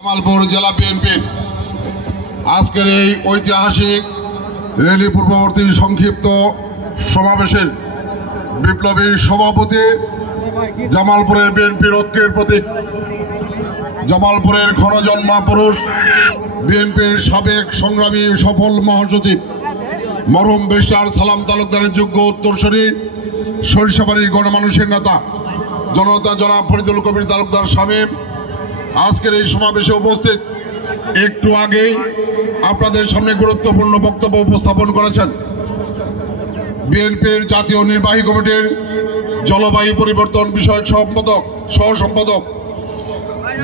জামালপুর জেলা বিএনপির আজকের এই ঐতিহাসিক র্যালি পূর্ববর্তী সংক্ষিপ্ত সমাবেশের বিপ্লবী সভাপতি, জামালপুরের বিএনপির ঐক্যের প্রতীক, জামালপুরের ক্ষণজন্মা পুরুষ, বিএনপির সাবেক সংগ্রামী সফল মহাসচিব মরহুম ব্যারিস্টার সালাম তালুকদারের যোগ্য উত্তরসূরি, সরিষাবাড়ির গণমানুষের নেতা জনতা জনাব ফরিদুল কবির তালুকদার শামীম আজকের এই সমাবেশে উপস্থিত। একটু আগেই আপনাদের সামনে গুরুত্বপূর্ণ বক্তব্য উপস্থাপন করেছেন বিএনপির জাতীয় নির্বাহী কমিটির জলবায়ু পরিবর্তন বিষয়ক সহ সম্পাদক,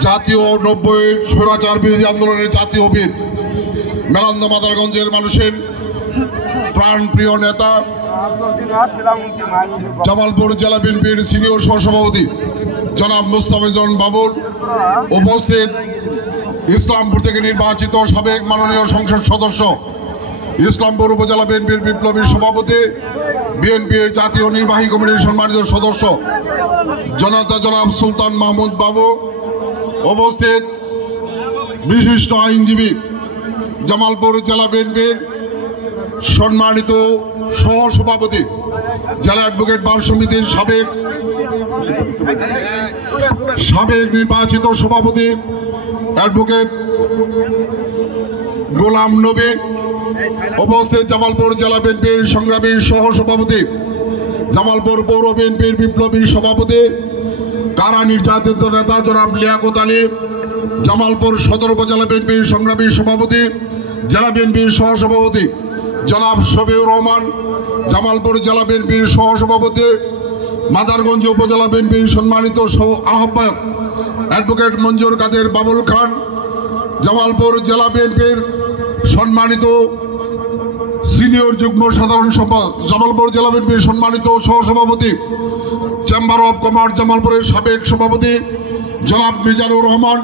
জাতীয় 90-এর স্বৈরাচার বিরোধী আন্দোলনের জাতীয় বীর, মেলান্দ মাদারগঞ্জের মানুষের প্রাণপ্রিয় নেতা, জামালপুর জেলা বিএনপির সিনিয়র সহসভাপতি জনাব মুস্তাফিজুর বাবুল উপস্থিত, ইসলামপুর থেকে নির্বাচিত সাবেক মাননীয় সংসদ সদস্য, ইসলামপুর উপজেলা বিএনপির বিপ্লবী সভাপতি, বিএনপির জাতীয় নির্বাহী কমিটির সম্মানিত সদস্য জনাব সুলতান মাহমুদ বাবু উপস্থিত, বিশিষ্ট আইনজীবী, জামালপুর জেলা বিএনপির সম্মানিত সহসভাপতি, জেলা অ্যাডভোকেট বার সমিতির সাবেক নির্বাচিত সভাপতি অ্যাডভোকেট গোলাম নবী উপস্থিত, জামালপুর জেলা বিএনপির সংগ্রামী সহসভাপতি, জামালপুর পৌর বিএনপির বিপ্লবী সভাপতি, কারা নির্যাতিত নেতা জনাব লিয়াকত আলী, জামালপুর সদর উপজেলা বিএনপির সংগ্রামী সভাপতি, জেলা বিএনপির সহসভাপতি জনাব শফিউর রহমান, জামালপুর জেলা বিএনপির সহসভাপতি, মাদারগঞ্জ উপজেলা বিএনপির সম্মানিত আহ্বায়ক অ্যাডভোকেট মঞ্জুর কাদের বাবুল খান, জামালপুর জেলা বিএনপির সম্মানিত সিনিয়র যুগ্ম সাধারণ সম্পাদক, জামালপুর জেলা বিএনপির সম্মানিত সহসভাপতি, চেম্বার অব কমার্স জামালপুরের সাবেক সভাপতি জনাব মিজানুর রহমান,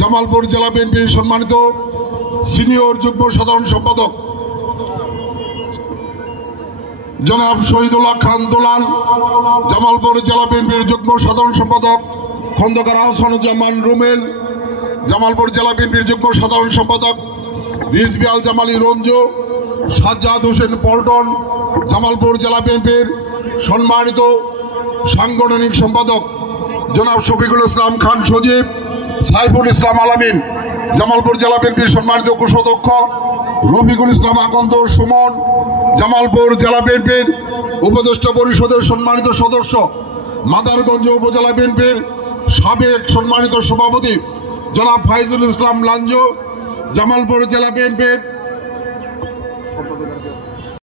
জামালপুর জেলা বিএনপির সম্মানিত সিনিয়র যুগ্ম সাধারণ সম্পাদক জনাব শহীদুল্লাহ খান দুলাল, জামালপুর জেলা বিএনপির যুগ্ম সাধারণ সম্পাদক খন্দকার আহসানুজ্জামান রুমেল, জামালপুর জেলা বিএনপির যুগ্ম সাধারণ সম্পাদক রিজভী আল জামালি রঞ্জু, সাজ্জাদ হোসেন পল্টন, জামালপুর জেলা বিএনপির সম্মানিত সাংগঠনিক সম্পাদক জনাব শফিকুল ইসলাম খান সজীব, সাইফুল ইসলাম আলামিন, জামালপুর জেলা বিএনপির সম্মানিত কোষাধ্যক্ষ রফিকুল ইসলাম আকন্দ সুমন, জামালপুর জেলা বিএনপির উপদেষ্টা পরিষদের সম্মানিত সদস্য, মাদারগঞ্জ উপজেলা বিএনপির সাবেক সম্মানিত সভাপতি জনাব ফাইজুল ইসলাম লাঞ্জু, জামালপুর জেলা বিএনপির